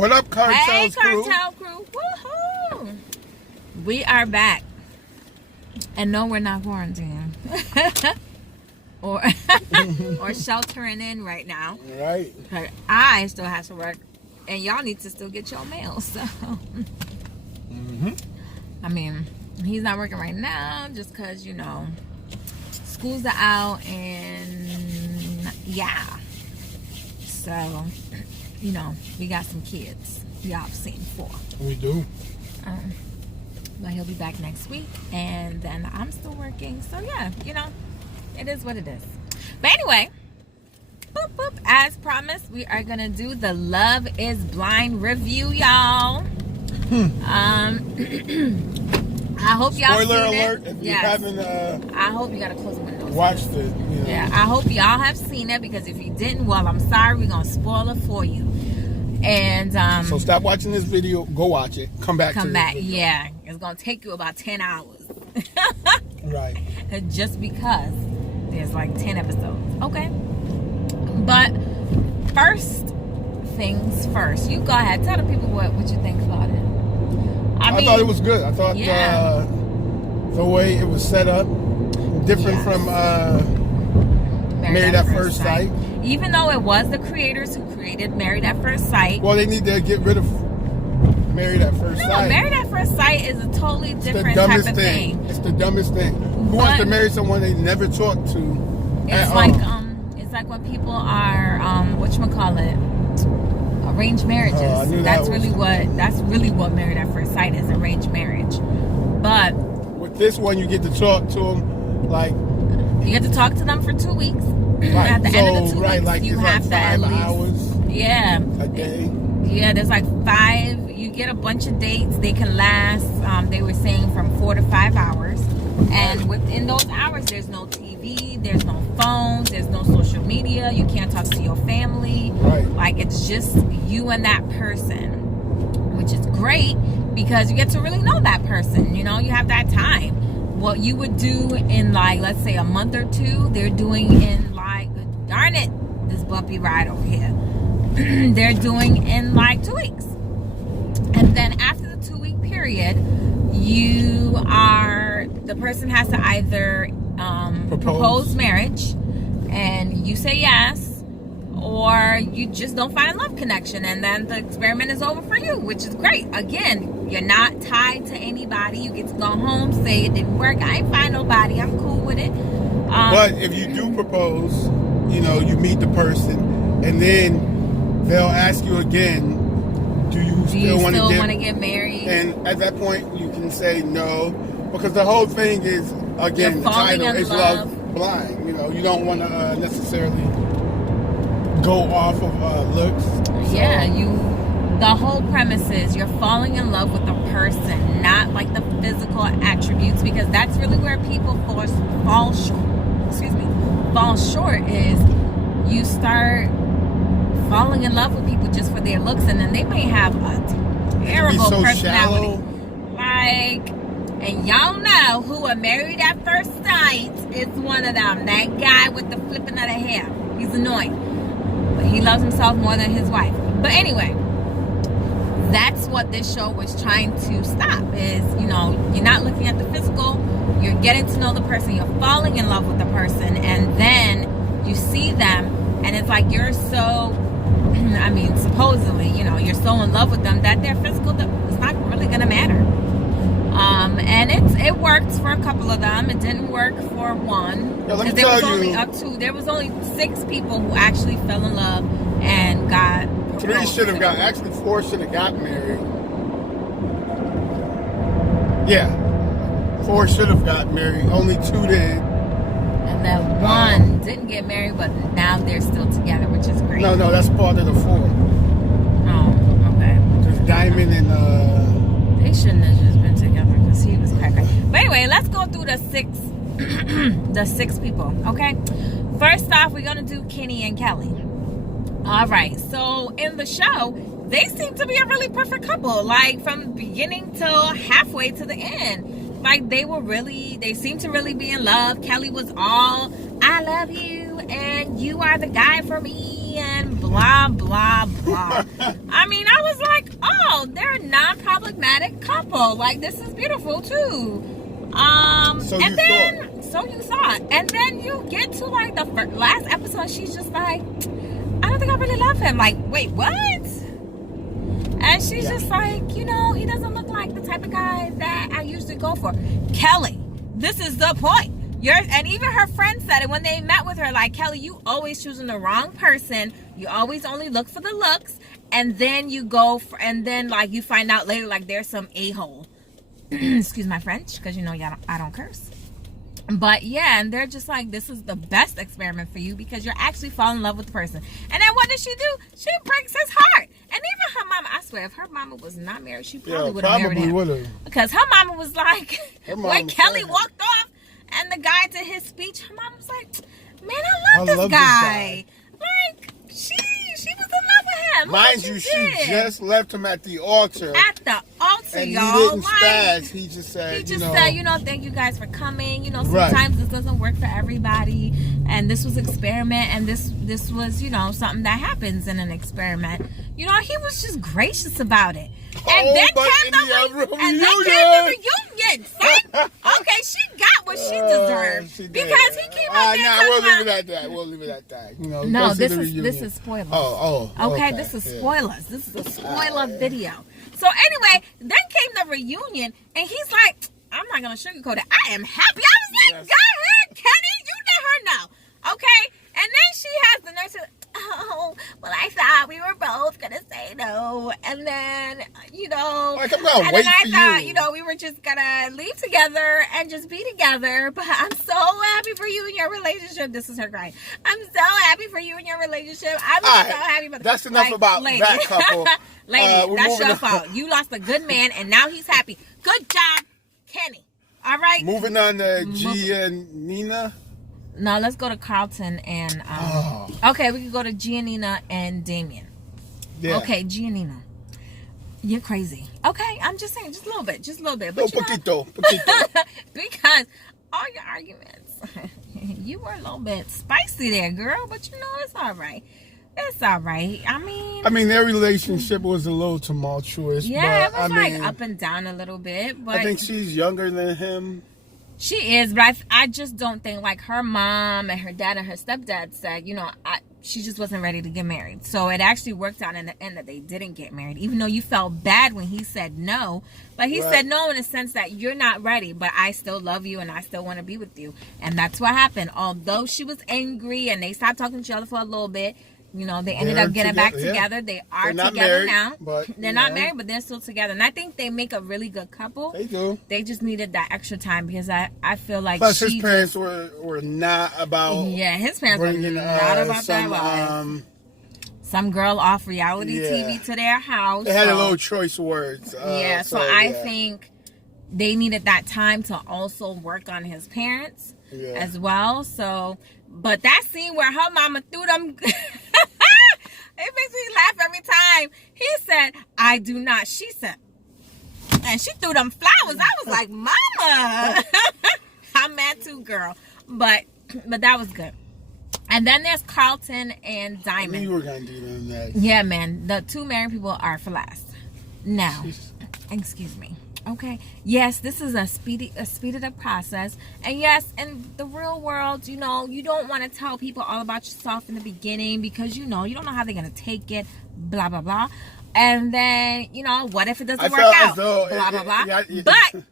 What up, Cartel's crew? Hey, Cartel crew. Woohoo! We are back. And no, we're not quarantined. or sheltering in right now. Right. But I still have to work. And y'all need to still get your mail. So, I mean, he's not working right now just because, you know, schools are out and yeah. So, you know, we got some kids. Y'all have seen 4. We do. But he'll be back next week. And then I'm still working. So, yeah, you know, it is what it is. But anyway, boop, boop. As promised, we are going to do the Love is Blind review, y'all. I hope y'all Spoiler seen alert, it. if you haven't I hope you got to close the windows. watched it. You know. Yeah, I hope y'all have seen it, because if you didn't, well, I'm sorry. We're going to spoil it for you. And so stop watching this video, go watch it, come back. Yeah, it's going to take you about 10 hours. Right. Just because there's like 10 episodes. Okay. But first things first. You go ahead. Tell the people what you think about it. I thought it was good. I thought the way it was set up, different from Married at First Sight. Even though it was the creators who created Married at First Sight. Well, they need to get rid of Married at First Sight. Married at First Sight is a totally different type of thing. It's the dumbest thing. Who wants to marry someone they never talked to? It's like it's like when people are whatchamacallit, arranged marriages. That's really what Married at First Sight is, arranged marriage. But with this one, you get to talk to them, like you get to talk to them for 2 weeks. Right. At the end of the 2 weeks, like you it's have like to at 5 least hours a day. Yeah, there's like 5. You get a bunch of dates. They can last. They were saying from 4 to 5 hours. And within those hours, there's no TV, there's no phones, there's no social media. You can't talk to your family. Right. Like, it's just you and that person, which is great because you get to really know that person. You know, you have that time. What you would do in, like, let's say a month or 2, they're doing in, like, darn it, this bumpy ride over here. They're doing in, like, 2 weeks. And then after the 2-week period, the person has to either propose marriage and you say yes, or you just don't find a love connection, and then the experiment is over for you, which is great. Again, you're not tied to anybody. You get to go home, say it didn't work, I ain't find nobody, I'm cool with it. But if you do propose, you know, you meet the person, and then they'll ask you again, do you still want to get married? And at that point, you can say no, because the whole thing is, again, the title is Love Blind. You know, you don't want to necessarily go off of looks. So. Yeah, the whole premise is you're falling in love with a person, not like the physical attributes, because that's really where people fall short is you start falling in love with people just for their looks, and then they may have a terrible personality. Shallow. Like, and y'all know who are Married at First Sight is one of them. That guy with the flipping of the hair. He's annoying. But he loves himself more than his wife. But anyway, that's what this show was trying to stop is, you know, you're not looking at the physical, you're getting to know the person, you're falling in love with the person, and then you see them, and it's like you're so, I mean, supposedly, you know, you're so in love with them that their physical is not really going to matter. And it worked for a couple of them. It didn't work for one. Yeah, let me there tell was you, only up to, there was only 6 people who actually fell in love and got 3 should have got, actually 4 should have got married. Yeah. 4 should have got married. Only 2 did. And then 1 didn't get married, but now they're still together, which is great. No, that's part of the 4. Oh, okay. Just Diamond and they shouldn't have just been together because he was cracker. But anyway, let's go through the 6 the 6 people, okay? First off, we're gonna do Kenny and Kelly. All right, so in the show, they seem to be a really perfect couple, like from beginning till halfway to the end. Like they seemed to really be in love. Kelly was all, I love you and you are the guy for me and blah, blah, blah. I mean, I was like, oh, they're a non-problematic couple. Like, this is beautiful too. So you thought. And then you get to like the last episode, she's just like, I don't think I really love him. Like, wait, what? And she's just like, he doesn't look like the type of guy that I usually go for. Kelly, this is the point. And even her friend said it when they met with her, like, Kelly, you always choosing the wrong person. You always only look for the looks. And then you like, you find out later, like, there's some a-hole. Excuse my French, because I don't curse. But yeah, and they're just like, this is the best experiment for you because you're actually falling in love with the person. And then what does she do? She breaks his heart. And even her mama, I swear, if her mama was not married, she probably would have married him. Because her mama was like, when Kelly walked off and the guy did his speech, her mom was like, man, I love this guy. Like, she was in love with him. Mind you, she just left him at the altar. At the altar, and y'all. He didn't spaz. He just said, thank you guys for coming. Sometimes this doesn't work for everybody. And this was experiment. And this was, something that happens in an experiment. He was just gracious about it. And then came the reunion. Okay, she got what she deserved. Because he came out there. We'll leave it at that. No, this is spoilers. Okay, this is spoilers. This is a spoiler video. So anyway, then came the reunion, and he's like, I'm not gonna sugarcoat it. I am happy. I was like, go ahead, Kenny, you let her know. Okay? And then she has the nerve to, oh, well, I thought we were both gonna say no. And then, like, I'm gonna wait I thought, you. we were just gonna leave together and just be together. But I'm so happy for you and your relationship. This is her crying. I'm so happy for you and your relationship. I'm so happy. But that's enough about that couple. Lady, that's your fault. You lost a good man, and now he's happy. Good job, Kenny. All right. Moving on to Gia and Nina. No, let's go to Carlton and okay, we can go to Giannina and Damien. Yeah. Okay, Giannina. You're crazy. Okay, I'm just saying, just a little bit. But poquito. Because all your arguments, you were a little bit spicy there, girl, but it's all right. It's all right. I mean, their relationship was a little tumultuous. Yeah, but, it was up and down a little bit. But I think she's younger than him. She is, but I just don't think, like, her mom and her dad and her stepdad said, she just wasn't ready to get married. So it actually worked out in the end that they didn't get married, even though you felt bad when he said no. But he said no in the sense that you're not ready, but I still love you and I still want to be with you. And that's what happened. Although she was angry and they stopped talking to each other for a little bit, they ended up getting back together. They are together now. They're not married, but they're still together. And I think they make a really good couple. They do. They just needed that extra time because I feel like plus his parents were not about. Yeah, his parents were not about that. Some girl off reality TV to their house. They had a little choice words. So I think they needed that time to also work on his parents as well. So, but that scene where her mama threw them. It makes me laugh every time. He said, I do not. She said, and she threw them flowers. I was like, mama. I'm mad too, girl. But that was good. And then there's Carlton and Diamond. I knew you were going to do them next. Yeah, man. The two married people are for last. Now, excuse me. Okay. Yes, this is a speeded up process. And yes, in the real world, you don't want to tell people all about yourself in the beginning because you don't know how they're going to take it, blah, blah, blah. And then, what if it doesn't work out? Blah, blah, blah. But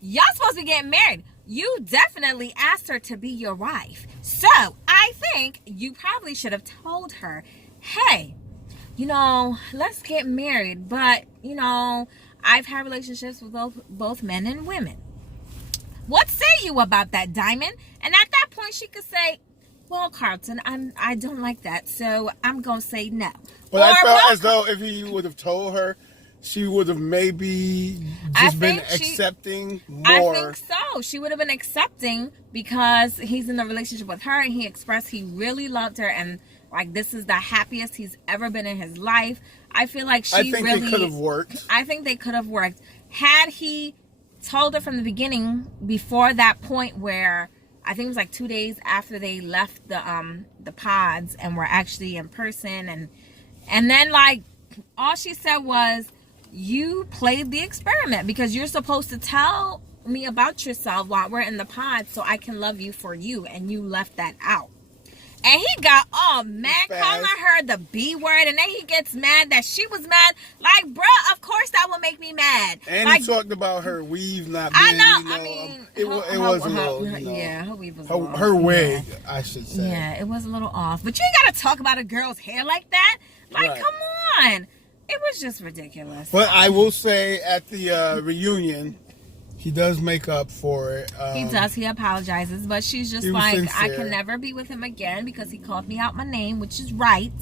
y'all supposed to be getting married. You definitely asked her to be your wife. So I think you probably should have told her, hey, let's get married. But, I've had relationships with both men and women. What say you about that, Diamond? And at that point, she could say, well, Carlton, I don't like that, so I'm going to say no. Well, I felt as though if he would have told her, she would have maybe just been accepting more. I think so. She would have been accepting because he's in a relationship with her and he expressed he really loved her and like this is the happiest he's ever been in his life. I feel like I think it could have worked. I think they could have worked. Had he told her from the beginning before that point where I think it was like 2 days after they left the pods and were actually in person and then like all she said was, you played the experiment because you're supposed to tell me about yourself while we're in the pod so I can love you for you, and you left that out. And he got all mad, calling her the B word, and then he gets mad that she was mad. Like, bruh, of course that will make me mad. And like, he talked about her weave not being, I know, you know, I mean, it was a little, you know, yeah, her weave was her wig, I should say. Yeah, it was a little off. But you ain't got to talk about a girl's hair like that. Like, right. Come on. It was just ridiculous. But I will say at the reunion, he does make up for it. He does. He apologizes. But she's just like, sincere. I can never be with him again because he called me out my name, which is right.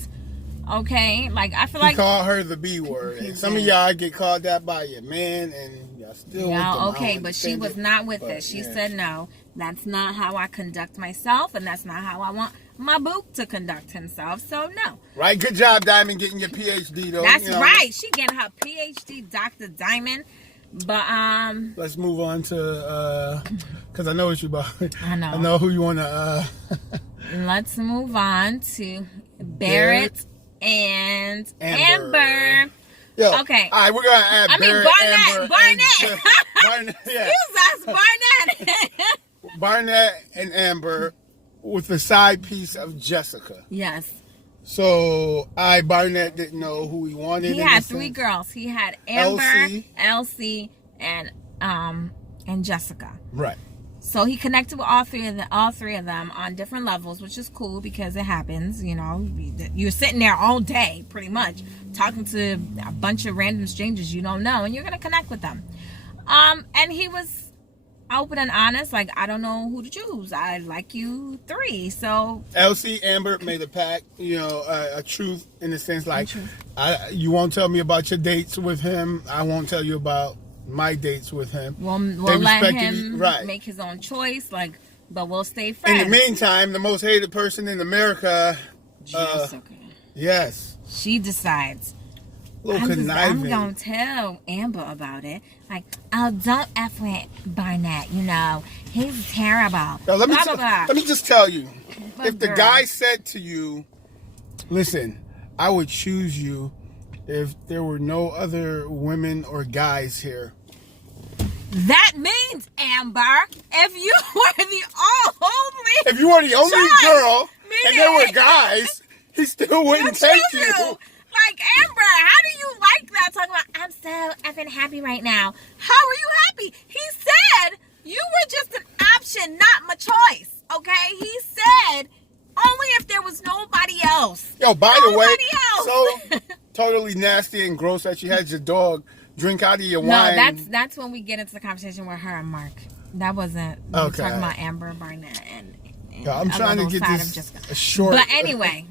Okay? Like, I feel like... He called her the B word. And some of y'all get called that by your man, and y'all still with them. Okay, but she was not with it. She said, no, that's not how I conduct myself, and that's not how I want my boo to conduct himself. So, no. Right? Good job, Diamond, getting your PhD, though. That's right. She getting her PhD, Dr. Diamond. But let's move on to because I know what you about. I know. I know who you want to. Let's move on to Barrett and Amber. Yo, okay. All right, we're gonna add. Barnett. Barnett. Yeah. Excuse us, Barnett. Barnett and Amber with the side piece of Jessica. Yes. So Barnett didn't know who he wanted. He had three girls. He had Amber, Elsie, and Jessica. Right. So he connected with all three of them on different levels, which is cool because it happens. You know, you're sitting there all day, pretty much, talking to a bunch of random strangers you don't know, and you're gonna connect with them. And he was open and honest, like, I don't know who to choose. I like you three. So Elsie, Amber made a pact, you know, a truth in the sense like, you won't tell me about your dates with him. I won't tell you about my dates with him. We'll let him make his own choice, like, but we'll stay friends. In the meantime, the most hated person in America, Jessica. Yes. She decides. I'm gonna tell Amber about it. Like, oh, don't F with Barnett, you know. He's terrible. Now, let me just tell you. If the guy said to you, listen, I would choose you if there were no other women or guys here. That means, Amber, if you were the only girl and there were guys, he still wouldn't take you. Like, Amber, how do you like that? Talking about, I'm so effing happy right now. How are you happy? He said you were just an option, not my choice. Okay? He said only if there was nobody else. Yo, by the way, so totally nasty and gross that you had your dog drink out of your wine. No, that's when we get into the conversation with her and Mark. That wasn't we're talking about Amber, Barnett, and I'm trying to get this short. But anyway.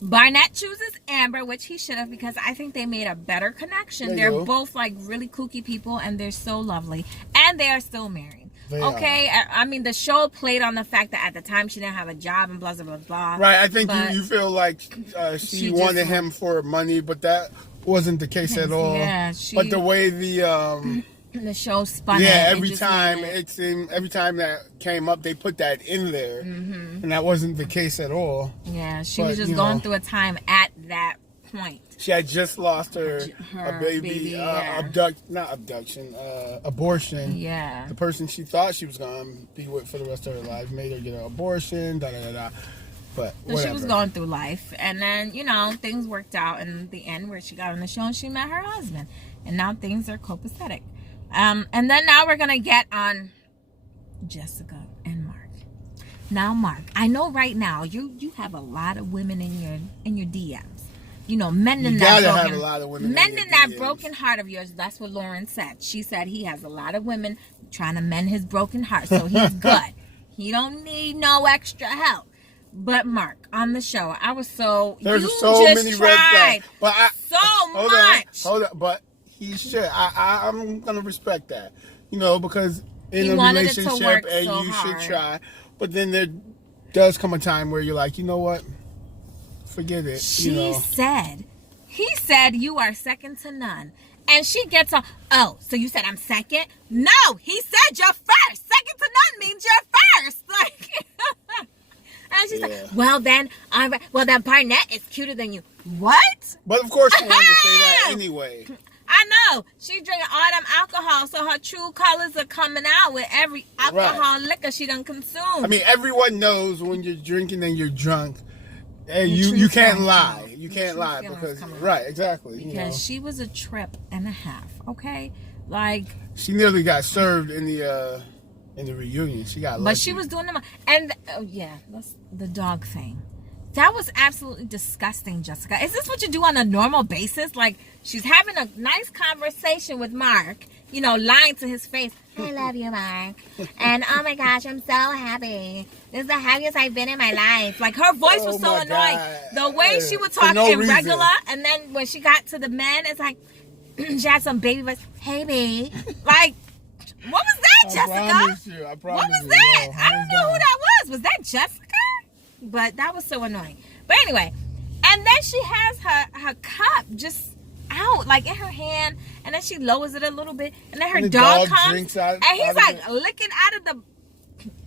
Barnett chooses Amber, which he should have, because I think they made a better connection. They're both like really kooky people, and they're so lovely, and they are still married. Okay, I mean, the show played on the fact that at the time she didn't have a job and blah blah blah blah. Right, I think you feel like she wanted him for money, but that wasn't the case at all. Yeah, but the way the show spun. Yeah, every time that came up, they put that in there, and that wasn't the case at all. Yeah, she was just going through a time at that point. She had just lost her baby abortion. Yeah, the person she thought she was gonna be with for the rest of her life made her get an abortion. Da da da da. But whatever. She was going through life, and then things worked out in the end where she got on the show and she met her husband, and now things are copacetic. And then now we're gonna get on Jessica and Mark. Now, Mark, I know right now you have a lot of women in your DMs. Mending that broken heart of yours. That's what Lauren said. She said he has a lot of women trying to mend his broken heart, so he's good. He don't need no extra help. But Mark, on the show, I was there's so many red flags. But hold on, but he should. I'm gonna respect that, because in a relationship and you should try. But then there does come a time where you're like, you know what? Forget it. He said you are second to none, and she gets on. Oh, so you said I'm second? No, he said you're first. Second to none means you're first. Like, and she She's like, well then Barnett is cuter than you. What? But of course she wanted to say that anyway. I know. She drinking all them alcohol, so her true colors are coming out with every alcohol liquor she done consumed. I mean, everyone knows when you're drinking and you're drunk, and you can't lie. You can't lie because exactly. Because she was a trip and a half. Okay, like she nearly got served in the reunion. She got lucky. But she was doing them, and that's the dog thing. That was absolutely disgusting, Jessica. Is this what you do on a normal basis? Like, she's having a nice conversation with Mark, lying to his face. I love you, Mark. And, oh my gosh, I'm so happy. This is the happiest I've been in my life. Like, her voice was so annoying. God. The way she would talk in regular, and then when she got to the men, it's like, she had some baby voice. Hey, babe. Like, what was that, Jessica? I promise what was you, that? I don't know who that was. Was that Jessica? But that was so annoying. But anyway, and then she has her cup just out, like in her hand, and then she lowers it a little bit, and then her dog comes, and he's like licking out of the.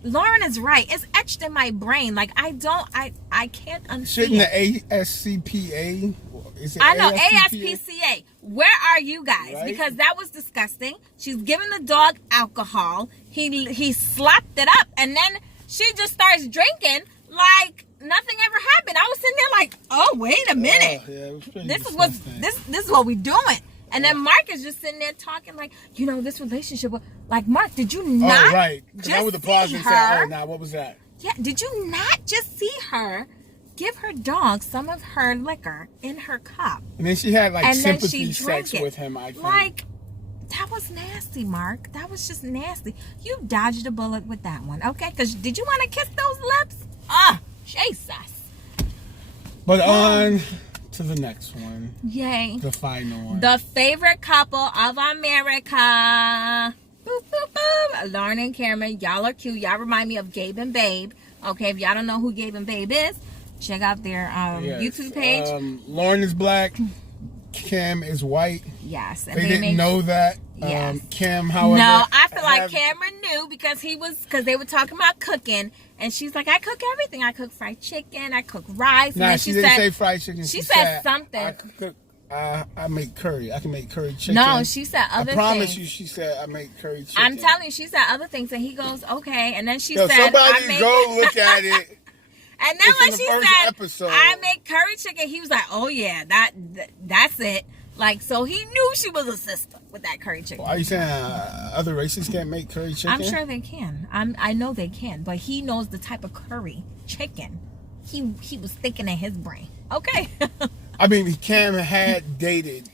Lauren is right. It's etched in my brain. Like I can't unsee Shouldn't the ASCPA? Is it I know ASPCA. Where are you guys? Right? Because that was disgusting. She's giving the dog alcohol. He slapped it up, and then she just starts drinking. Like nothing ever happened. I was sitting there like, oh wait a minute. This is what we doing. And then Mark is just sitting there talking like, this relationship. Like Mark, did you not? Oh right. Just I would applause and say, what was that? Yeah. Did you not just see her give her dog some of her liquor in her cup? And then she had like sympathy sex with him. I think. Like. That was nasty, Mark. That was just nasty. You dodged a bullet with that one, okay? Because did you want to kiss those lips? Jesus. But on to the next one. Yay. The final one. The favorite couple of America. Boop, boop, boop. Lauren and Cameron. Y'all are cute. Y'all remind me of Gabe and Babe. Okay, if y'all don't know who Gabe and Babe is, check out their YouTube page. Lauren is black. Cam is white. Yes. And they didn't know that. Yes. Cam, however. No, I feel like Cameron knew because they were talking about cooking. And she's like, I cook everything. I cook fried chicken. I cook rice. Nah, she didn't say fried chicken. She said something. I make curry. I can make curry chicken. No, she said other things. I promise you, she said I make curry chicken. I'm telling you, she said other things. And he goes, okay. And then she said, somebody go look at it. And then when she said, I make curry chicken, he was like, oh yeah, that's it. Like, so he knew she was a sister with that curry chicken. Well, are you saying other races can't make curry chicken? I'm sure they can. I know they can. But he knows the type of curry chicken. He was thinking in his brain. Okay. I mean, Cam had dated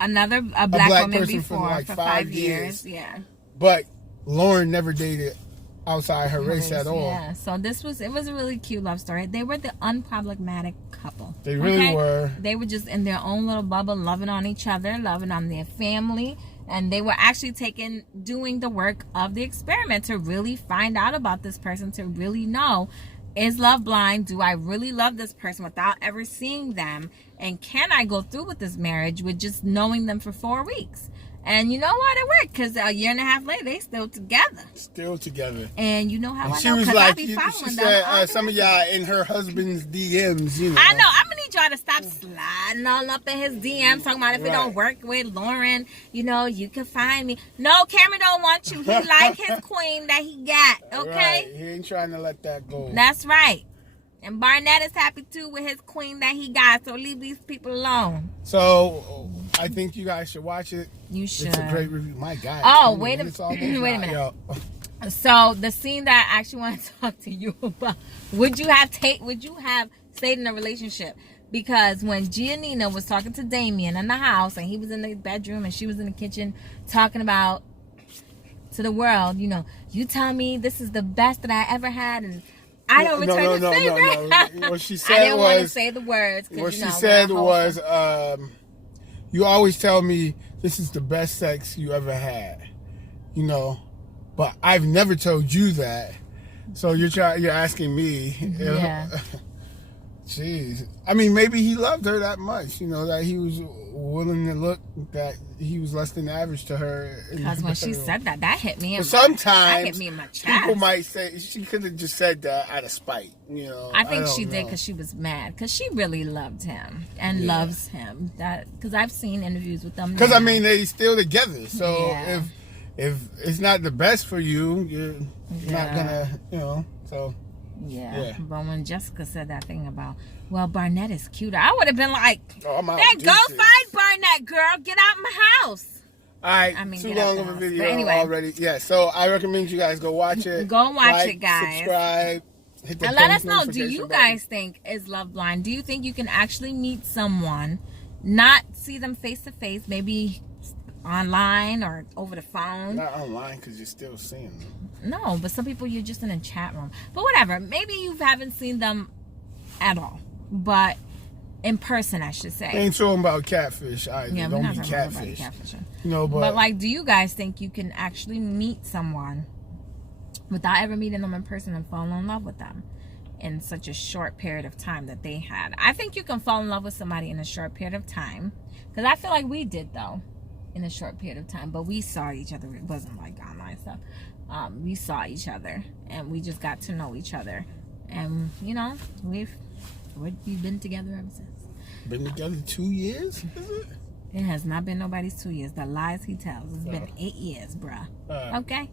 a black woman person before for 5 years. Yeah. But Lauren never dated outside her race at all. Yeah. So it was a really cute love story. They were the unproblematic couple. They really were. They were just in their own little bubble, loving on each other, loving on their family, and they were actually doing the work of the experiment to really find out about this person, to really know, is love blind? Do I really love this person without ever seeing them? And can I go through with this marriage with just knowing them for 4 weeks? And you know what? It worked because a year and a half later, they still together. And you know how I know? Because I be following them. Some of y'all in her husband's DMs, I know. I'm going to need y'all to stop sliding all up in his DMs, talking about if it don't work with Lauren, you can find me. No, Cameron don't want you. He like his queen that he got, okay? Right. He ain't trying to let that go. That's right. And Barnett is happy too with his queen that he got, so leave these people alone. So I think you guys should watch it. You should. It's a great review. My God. Oh, wait a minute. Yo. So the scene that I actually want to talk to you about, would you have stayed in a relationship? Because when Giannina was talking to Damien in the house, and he was in the bedroom and she was in the kitchen talking about to the world, you tell me this is the best that I ever had, and I don't return the favor. No. What she said I didn't want to say the words. What she said was, you always tell me this is the best sex you ever had, but I've never told you that. So you're asking me. Yeah. Jeez. I mean, maybe he loved her that much, that he was willing to look that he was less than average to her. Because when she said that hit me in that hit me in my chest. People might say she could have just said that out of spite, I think she did because she was mad. Because she really loved him and loves him. Because I've seen interviews with them. Because, I mean, they're still together. So if it's not the best for you, you're not going to, so... Yeah, but when Jessica said that thing about, well, Barnett is cuter, I would have been like, I'm out. Then go find Barnett, girl. Get out my house. All right, too long of a video already. Yeah, so I recommend you guys go watch it. Go watch it, guys. Subscribe. Hit the and let us know, do you guys think is love blind? Do you think you can actually meet someone, not see them face to face, maybe online or over the phone? Not online because you're still seeing them. No, but some people you're just in a chat room. But whatever. Maybe you haven't seen them at all. But in person, I should say. Ain't talking about catfish either. Yeah, don't be catfish. But like, do you guys think you can actually meet someone without ever meeting them in person and fall in love with them in such a short period of time that they had? I think you can fall in love with somebody in a short period of time. Because I feel like we did, though, in a short period of time. But we saw each other. It wasn't like online stuff. We saw each other and we just got to know each other, and we've been together ever since. Been together 2 years? Is it? It has not been nobody's 2 years. The lies he tells. It's been 8 years, bruh. Okay.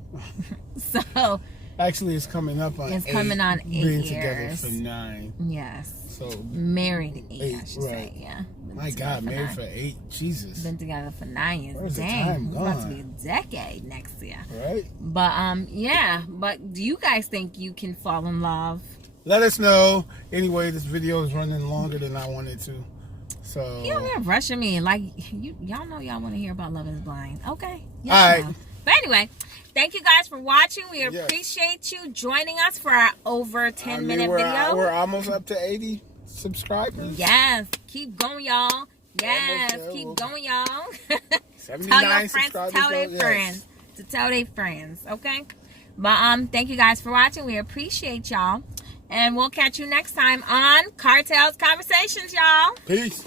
So actually, it's coming up on. It's coming on 8 years. Been together for 9. Yes. So married 8, I should say. Yeah. My God, married for 8. Jesus. Been together for 9 years. Where's Dang, the time gone? It's about to be a decade next year. Right. But yeah. But do you guys think you can fall in love? Let us know. Anyway, this video is running longer than I wanted to. So you're rushing me. Like y'all know y'all want to hear about Love is Blind. Okay. All right. But anyway, thank you guys for watching. We appreciate you joining us for our over 10-minute video. We're almost up to 80 subscribers. Yes. Keep going, y'all. Yes. Keep going, y'all. 79 tell your friends to tell their friends. To tell their friends. Okay. But thank you guys for watching. We appreciate y'all. And we'll catch you next time on Cartels Conversations, y'all. Peace.